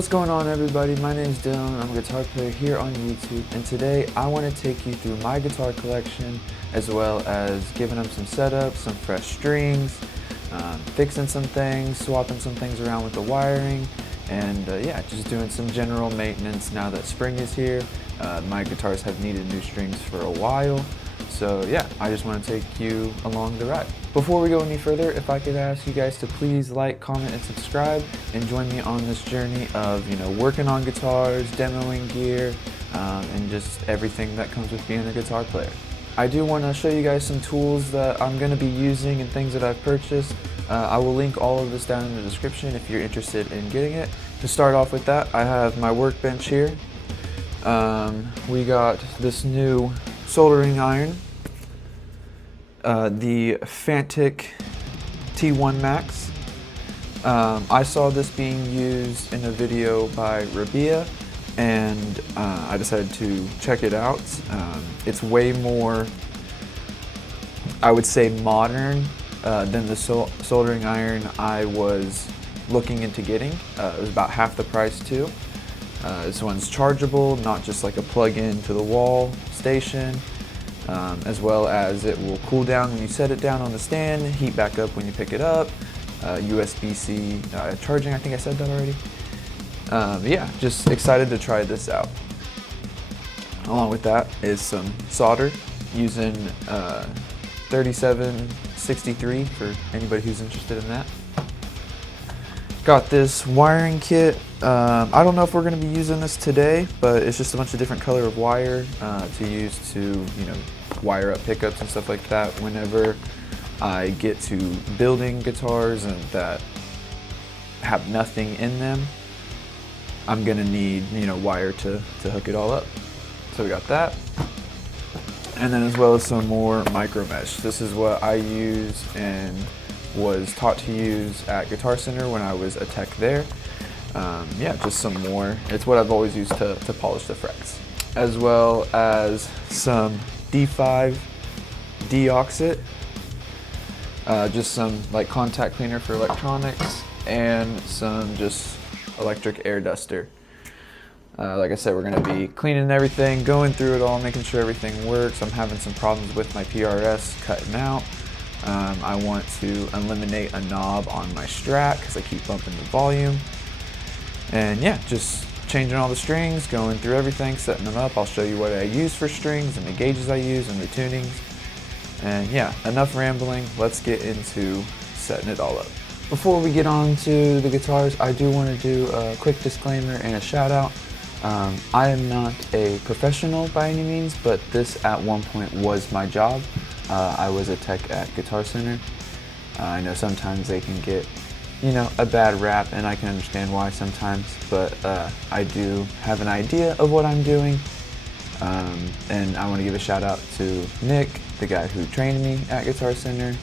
What's going on, everybody? My name's Dylan. I'm a guitar player here on YouTube, and today I want to take you through my guitar collection as well as giving them some setups, some fresh strings, fixing some things, swapping some things around with the wiring, and yeah, just doing some general maintenance now that spring is here. My guitars have needed new strings for a while, so yeah, I just want to take you along the ride. Before we go any further, if I could ask you guys to please like, comment, and subscribe, and join me on this journey of, working on guitars, demoing gear, and just everything that comes with being a guitar player. I do want to show you guys some tools that I'm going to be using and things that I've purchased. I will link all of this down in the description if you're interested in getting it. To start off with that, I have my workbench here. We got this new soldering iron. The Fantic T1 Max. I saw this being used in a video by Rabea, and I decided to check it out. It's way more, I would say, modern than the soldering iron I was looking into getting. It was about half the price too. This one's chargeable, not just like a plug-in to the wall station. As well as it will cool down when you set it down on the stand, heat back up when you pick it up, USB-C charging, I think I said that already. Yeah, just excited to try this out. Along with that is some solder using 3763 for anybody who's interested in that. Got this wiring kit. I don't know if we're going to be using this today, but it's just a bunch of different color of wire to use to, wire up pickups and stuff like that whenever I get to building guitars and that have nothing in them. I'm going to need, wire to hook it all up. So we got that. And then as well as some more micro mesh. This is what I use and was taught to use at Guitar Center when I was a tech there. Yeah, just some more. It's what I've always used to polish the frets. As well as some D5 deoxit, just some like contact cleaner for electronics, and some just electric air duster. Like I said, we're going to be cleaning everything, going through it all, making sure everything works. I'm having some problems with my PRS cutting out. I want to eliminate a knob on my Strat because I keep bumping the volume. And yeah, just changing all the strings, going through everything, setting them up. I'll show you what I use for strings and the gauges I use and the tunings. And yeah, enough rambling. Let's get into setting it all up. Before we get on to the guitars, I do want to do a quick disclaimer and a shout out. I am not a professional by any means, but this at one point was my job. I was a tech at Guitar Center. I know sometimes they can get, a bad rap, and I can understand why sometimes, but I do have an idea of what I'm doing. And I want to give a shout out to Nick, the guy who trained me at Guitar Center.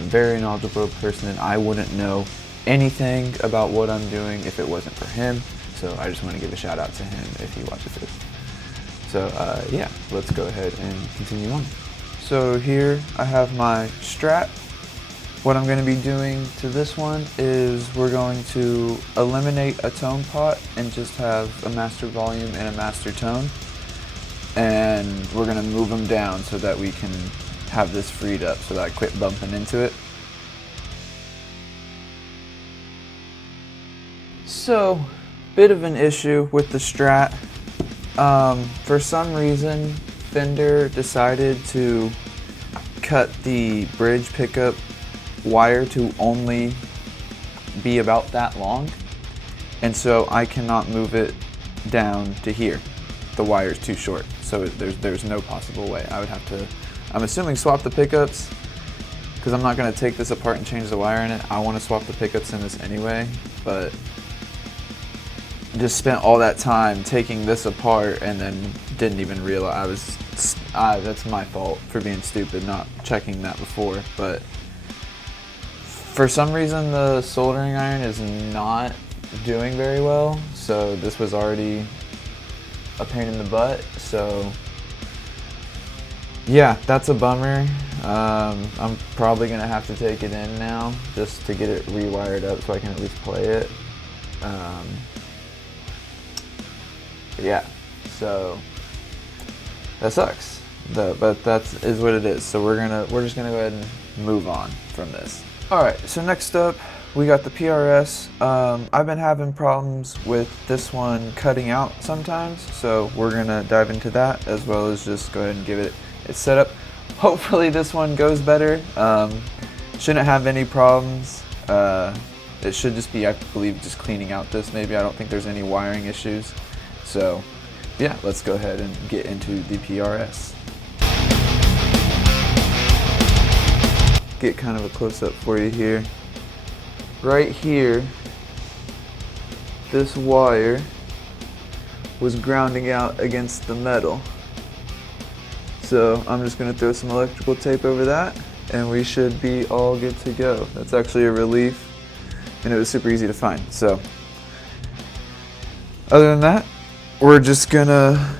Very knowledgeable person, and I wouldn't know anything about what I'm doing if it wasn't for him. So I just want to give a shout out to him if he watches this. So yeah, let's go ahead and continue on. So here I have my Strat. What I'm going to be doing to this one is we're going to eliminate a tone pot and just have a master volume and a master tone. And we're going to move them down so that we can have this freed up so that I quit bumping into it. So, bit of an issue with the Strat. For some reason, Fender decided to cut the bridge pickup wire to only be about that long, and so I cannot move it down to here. The wire is too short, so there's no possible way. I would have to, I'm assuming, swap the pickups, because I'm not going to take this apart and change the wire in it. I want to swap the pickups in this anyway, but just spent all that time taking this apart and then didn't even realize that's my fault for being stupid, not checking that before. But for some reason the soldering iron is not doing very well, so this was already a pain in the butt. So yeah, that's a bummer. I'm probably gonna have to take it in now just to get it rewired up so I can at least play it. Yeah, so that sucks, but that is what it is. So we're just gonna go ahead and move on from this. All right, so next up we got the PRS. I've been having problems with this one cutting out sometimes, so we're gonna dive into that as well as just go ahead and give it its setup. Hopefully this one goes better. Shouldn't have any problems. It should just be, I believe, just cleaning out this maybe. I don't think there's any wiring issues. So yeah, let's go ahead and get into the PRS. Get kind of a close-up for you here. Right here, this wire was grounding out against the metal. So I'm just going to throw some electrical tape over that and we should be all good to go. That's actually a relief, and it was super easy to find. So other than that, we're just gonna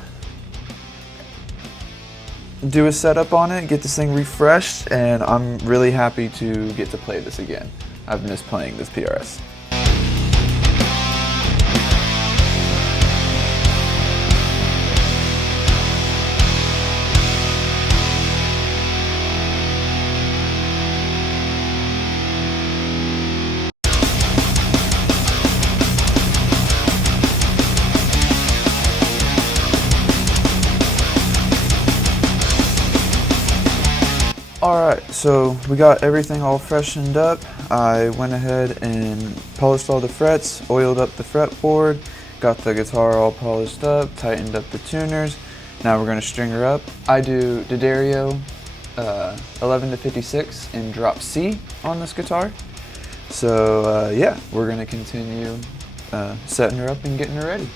do a setup on it, get this thing refreshed, and I'm really happy to get to play this again. I've missed playing this PRS. Alright, so we got everything all freshened up. I went ahead and polished all the frets, oiled up the fretboard, got the guitar all polished up, tightened up the tuners. Now we're going to string her up. I do D'Addario 11 to 56 in drop C on this guitar. So yeah, we're going to continue setting her up and getting her ready.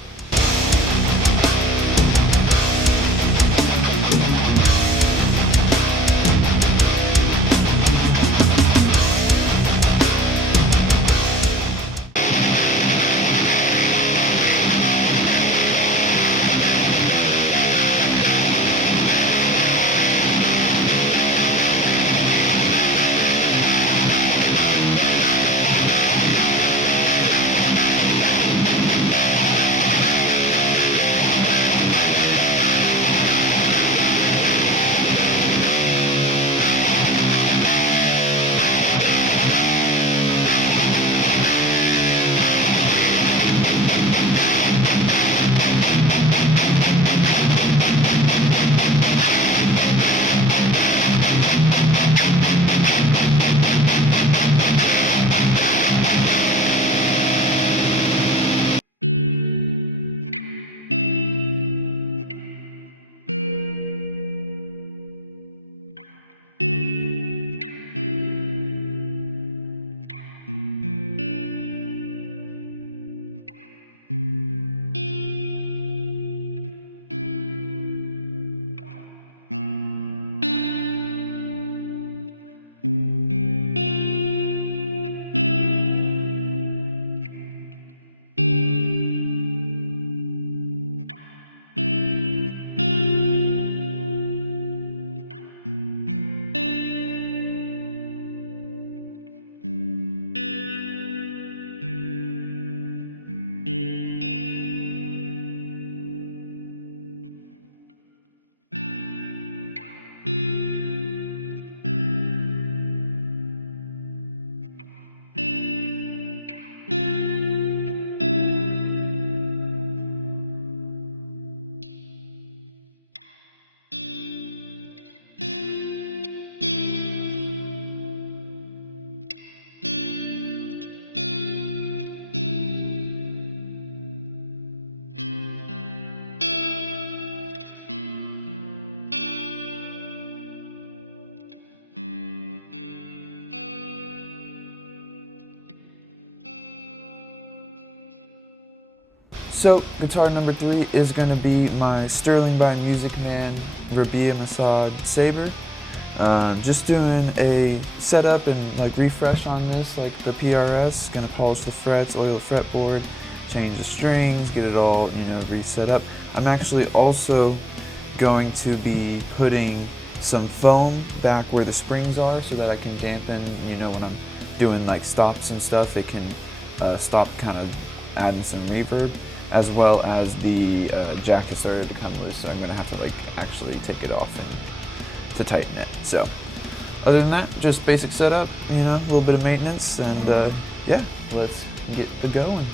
So guitar number 3 is going to be my Sterling by Music Man Rabea Sabre. Just doing a setup and like refresh on this, like the PRS. Going to polish the frets, oil the fretboard, change the strings, get it all, you know, reset up. I'm actually also going to be putting some foam back where the springs are so that I can dampen, you know, when I'm doing like stops and stuff, it can stop kind of adding some reverb. as well as the jack has started to come loose, so I'm gonna have to like actually take it off and to tighten it. So other than that, just basic setup, you know, a little bit of maintenance, and yeah, let's get the going.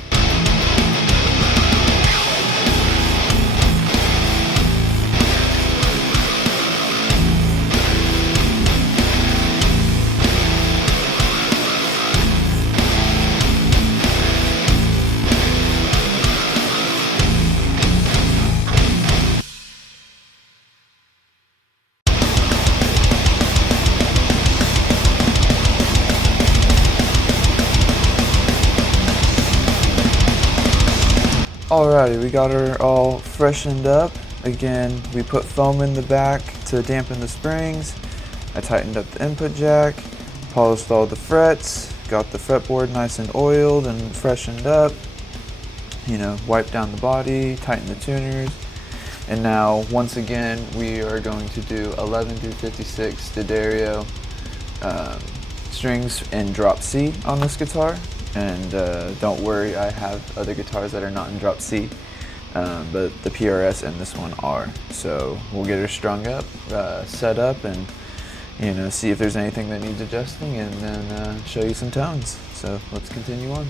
Alrighty, we got her all freshened up. Again, we put foam in the back to dampen the springs. I tightened up the input jack, polished all the frets, got the fretboard nice and oiled and freshened up. You know, wiped down the body, tightened the tuners. And now, once again, we are going to do 11 through 56 D'Addario strings in drop C on this guitar. And don't worry, I have other guitars that are not in drop C, but the PRS and this one are. So we'll get her strung up, set up, and you know, see if there's anything that needs adjusting, and then show you some tones. So let's continue on.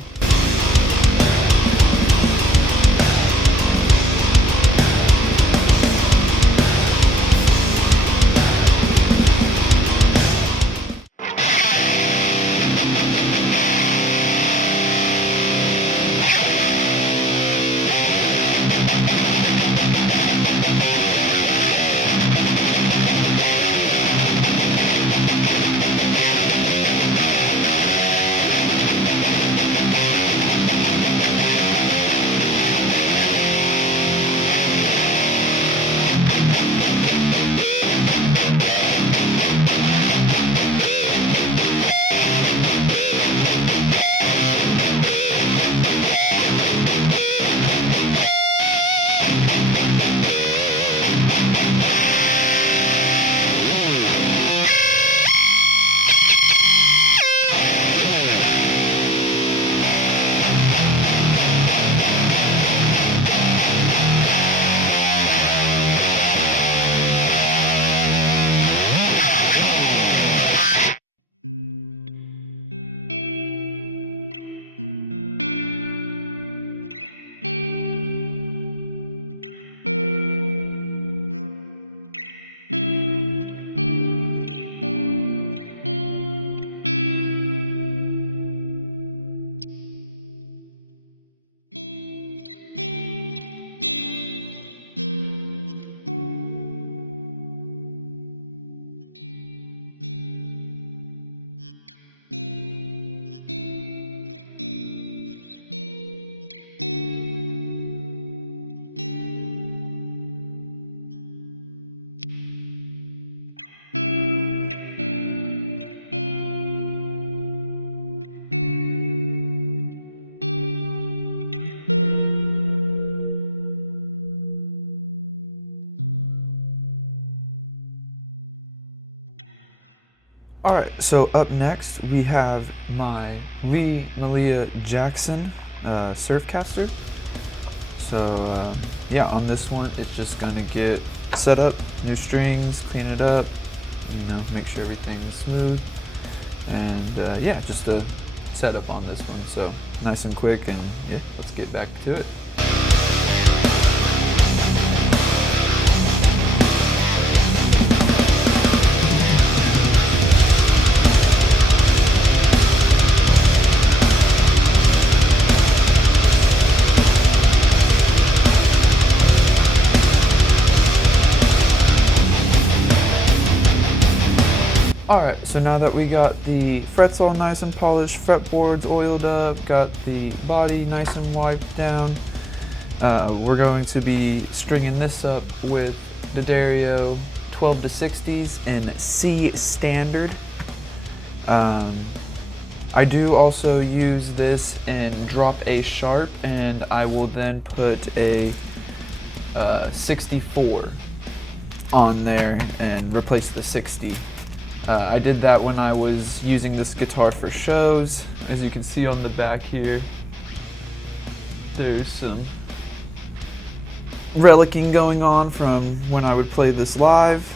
Alright, so up next we have my Malia Jackson Surfcaster. So yeah, on this one it's just gonna get set up, new strings, clean it up, you know, make sure everything's smooth, and yeah, just a setup on this one. So nice and quick, and yeah, let's get back to it. Alright, so now that we got the frets all nice and polished, fretboards oiled up, got the body nice and wiped down, we're going to be stringing this up with D'Addario 12 to 60s in C standard. I do also use this in drop A sharp, and I will then put a 64 on there and replace the 60. I did that when I was using this guitar for shows. As you can see on the back here, there's some relicking going on from when I would play this live.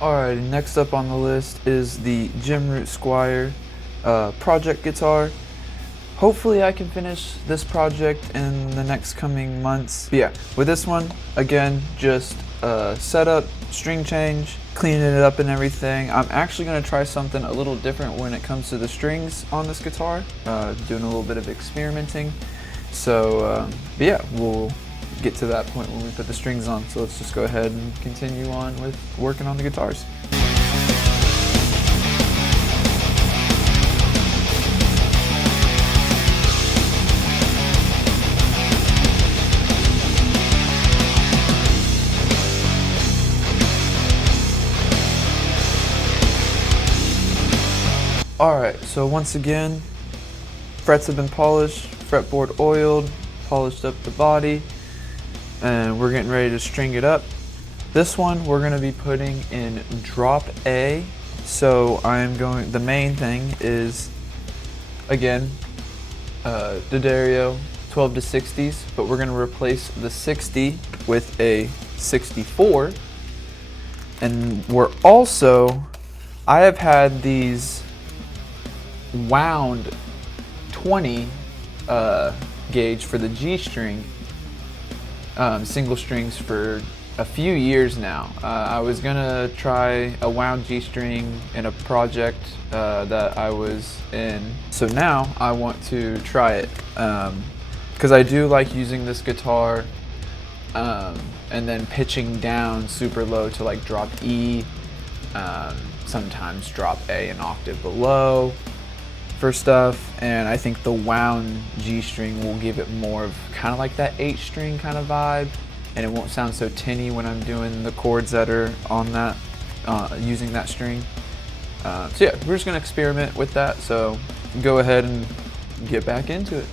Alright, next up on the list is the Jim Root Squier project guitar. Hopefully I can finish this project in the next coming months. But yeah, with this one, again, just setup, string change, cleaning it up and everything. I'm actually going to try something a little different when it comes to the strings on this guitar, doing a little bit of experimenting. So, but yeah, we'll get to that point when we put the strings on. So let's just go ahead and continue on with working on the guitars. Alright, so once again, frets have been polished, fretboard oiled, polished up the body, and we're getting ready to string it up. This one we're going to be putting in drop A. So the main thing is, again, D'Addario 12 to 60s, but we're going to replace the 60 with a 64. And I have had these wound 20 gauge for the G string, single strings for a few years now. I was gonna try a wound G string in a project that I was in, so now I want to try it because I do like using this guitar and then pitching down super low to like drop E, sometimes drop A an octave below for stuff, and I think the wound G string will give it more of kind of like that H string kind of vibe, and it won't sound so tinny when I'm doing the chords that are on that, using that string. So yeah, we're just gonna experiment with that, so go ahead and get back into it.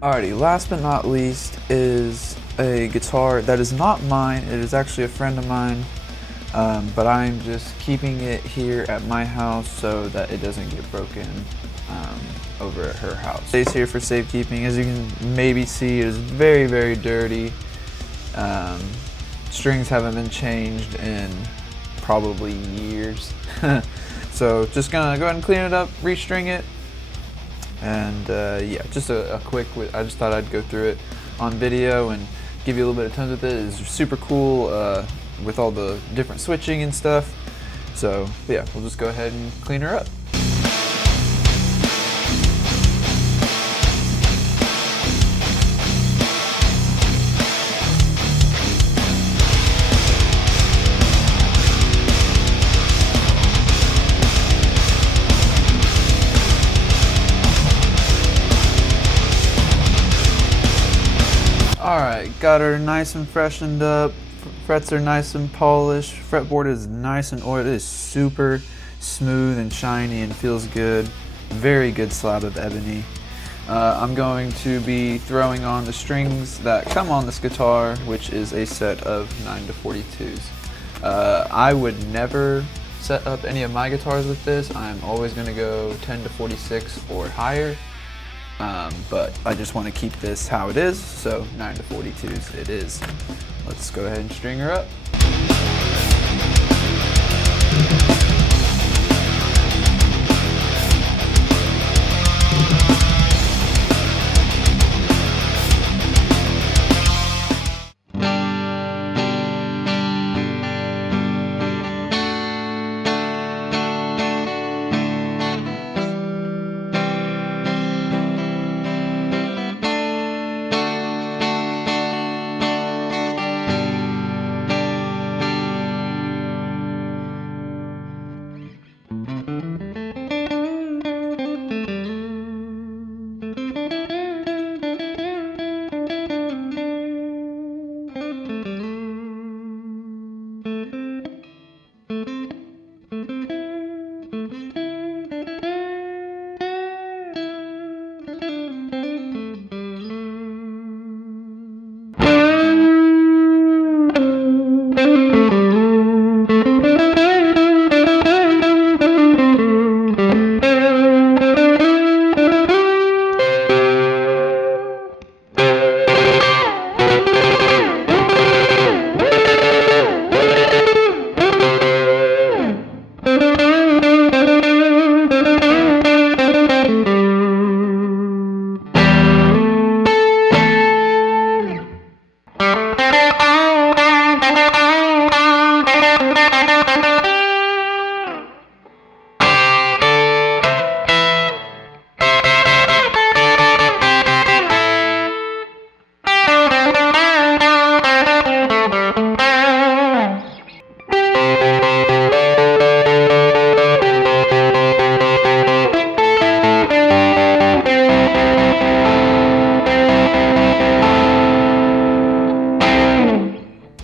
Alrighty, last but not least is a guitar that is not mine. It is actually a friend of mine, but I'm just keeping it here at my house so that it doesn't get broken over at her house. It stays here for safekeeping. As you can maybe see, it is very, very dirty. Strings haven't been changed in probably years. So just gonna go ahead and clean it up, restring it. And yeah, just a quick, I just thought I'd go through it on video and give you a little bit of tones with it. It's super cool with all the different switching and stuff. So yeah, we'll just go ahead and clean her up. Alright, got her nice and freshened up, frets are nice and polished, fretboard is nice and oiled, it is super smooth and shiny and feels good. Very good slab of ebony. I'm going to be throwing on the strings that come on this guitar, which is a set of 9-42s. I would never set up any of my guitars with this. I'm always going to go 10-46 or higher. But I just want to keep this how it is, so 9-42s it is. Let's go ahead and string her up.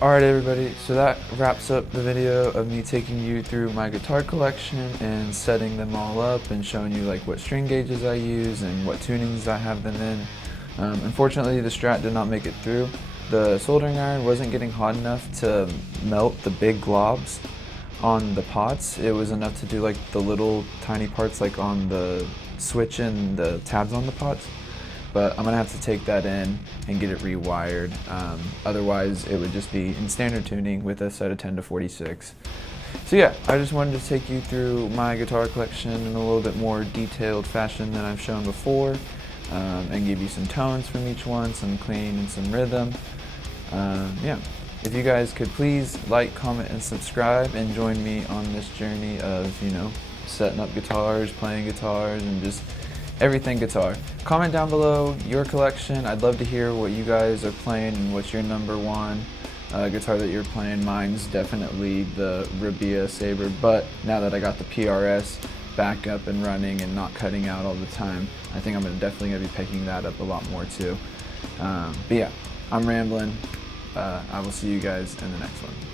Alright everybody, so that wraps up the video of me taking you through my guitar collection and setting them all up and showing you like what string gauges I use and what tunings I have them in. Unfortunately the Strat did not make it through. The soldering iron wasn't getting hot enough to melt the big globs on the pots. It was enough to do like the little tiny parts like on the switch and the tabs on the pots. But I'm gonna have to take that in and get it rewired. Otherwise, it would just be in standard tuning with a set of 10-46. So yeah, I just wanted to take you through my guitar collection in a little bit more detailed fashion than I've shown before, and give you some tones from each one, some clean and some rhythm. Yeah, if you guys could please like, comment, and subscribe, and join me on this journey of, you know, setting up guitars, playing guitars, and just everything guitar. Comment down below your collection. I'd love to hear what you guys are playing and what's your number one guitar that you're playing. Mine's definitely the Rabea Sabre, but now that I got the PRS back up and running and not cutting out all the time, I think I'm definitely gonna be picking that up a lot more too. But yeah, I'm rambling. I will see you guys in the next one.